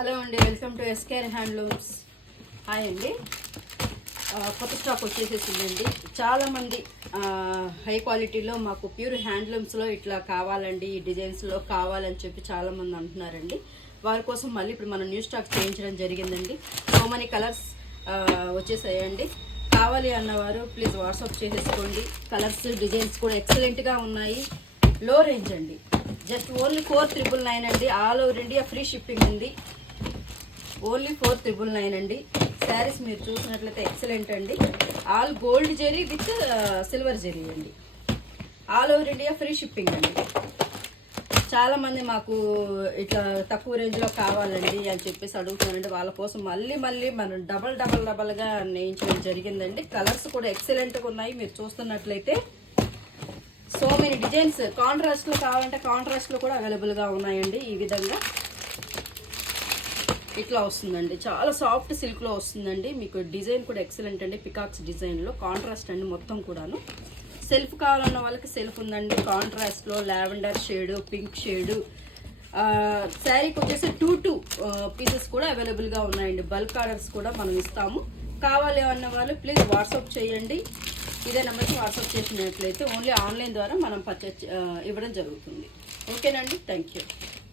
Hello అండి, welcome to SKR handlooms. Hi అండి. కొత్త స్టాక్ వచ్చేసేసిందండి. చాలామంది హై క్వాలిటీలో మాకు ప్యూర్ హ్యాండ్లూమ్స్లో ఇట్లా కావాలండి, ఈ డిజైన్స్లో కావాలని చెప్పి చాలామంది అంటున్నారండి. వారి కోసం మళ్ళీ ఇప్పుడు మనం న్యూ స్టాక్ చేయించడం జరిగిందండి. సో మనీ కలర్స్ వచ్చేసాయండి. కావాలి అన్నవారు ప్లీజ్ వాట్సాప్ చేసేసుకోండి. కలర్స్ డిజైన్స్ కూడా ఎక్సలెంట్గా ఉన్నాయి. లో రేంజ్ అండి, జస్ట్ ఓన్లీ 4,999 అండి. All over India free shipping ఉంది. ఓన్లీ 4,999 అండి. శారీస్ మీరు చూసినట్లయితే ఎక్సలెంట్ అండి. All gold zari with silver zari అండి. All over India free shipping అండి. చాలామంది మాకు ఇట్లా తక్కువ రేంజ్లో కావాలండి అని చెప్పేసి అడుగుతున్నారండి. వాళ్ళ కోసం మళ్ళీ మనం డబల్గా నేయించడం జరిగిందండి. కలర్స్ కూడా ఎక్సలెంట్గా ఉన్నాయి. మీరు చూస్తున్నట్లయితే సో మెనీ డిజైన్స్. కాంట్రాస్ట్లో కావాలంటే కాంట్రాస్ట్లో కూడా అవైలబుల్గా ఉన్నాయండి. ఈ విధంగా ఇట్లా వస్తుందండి. చాలా సాఫ్ట్ సిల్క్లో వస్తుందండి. మీకు డిజైన్ కూడా ఎక్సలెంట్ అండి. పికాక్స్ డిజైన్లో కాంట్రాస్ట్ అండి మొత్తం కూడాను. సెల్ఫ్ కావాలన్న వాళ్ళకి సెల్ఫ్ ఉందండి. కాంట్రాస్ట్లో లావెండర్ షేడు, పింక్ షేడు. శారీకి వచ్చేసి 2 పీసెస్ కూడా అవైలబుల్గా ఉన్నాయండి. బల్క్ ఆర్డర్స్ కూడా మనం ఇస్తాము. కావాలి అన్న వాళ్ళు ప్లీజ్ వాట్సాప్ చేయండి. ఇదే నెంబర్కి వాట్సాప్ చేసినట్లయితే ఓన్లీ ఆన్లైన్ ద్వారా మనం పర్చేస్ ఇవ్వడం జరుగుతుంది. ఓకేనండి, థ్యాంక్ యూ.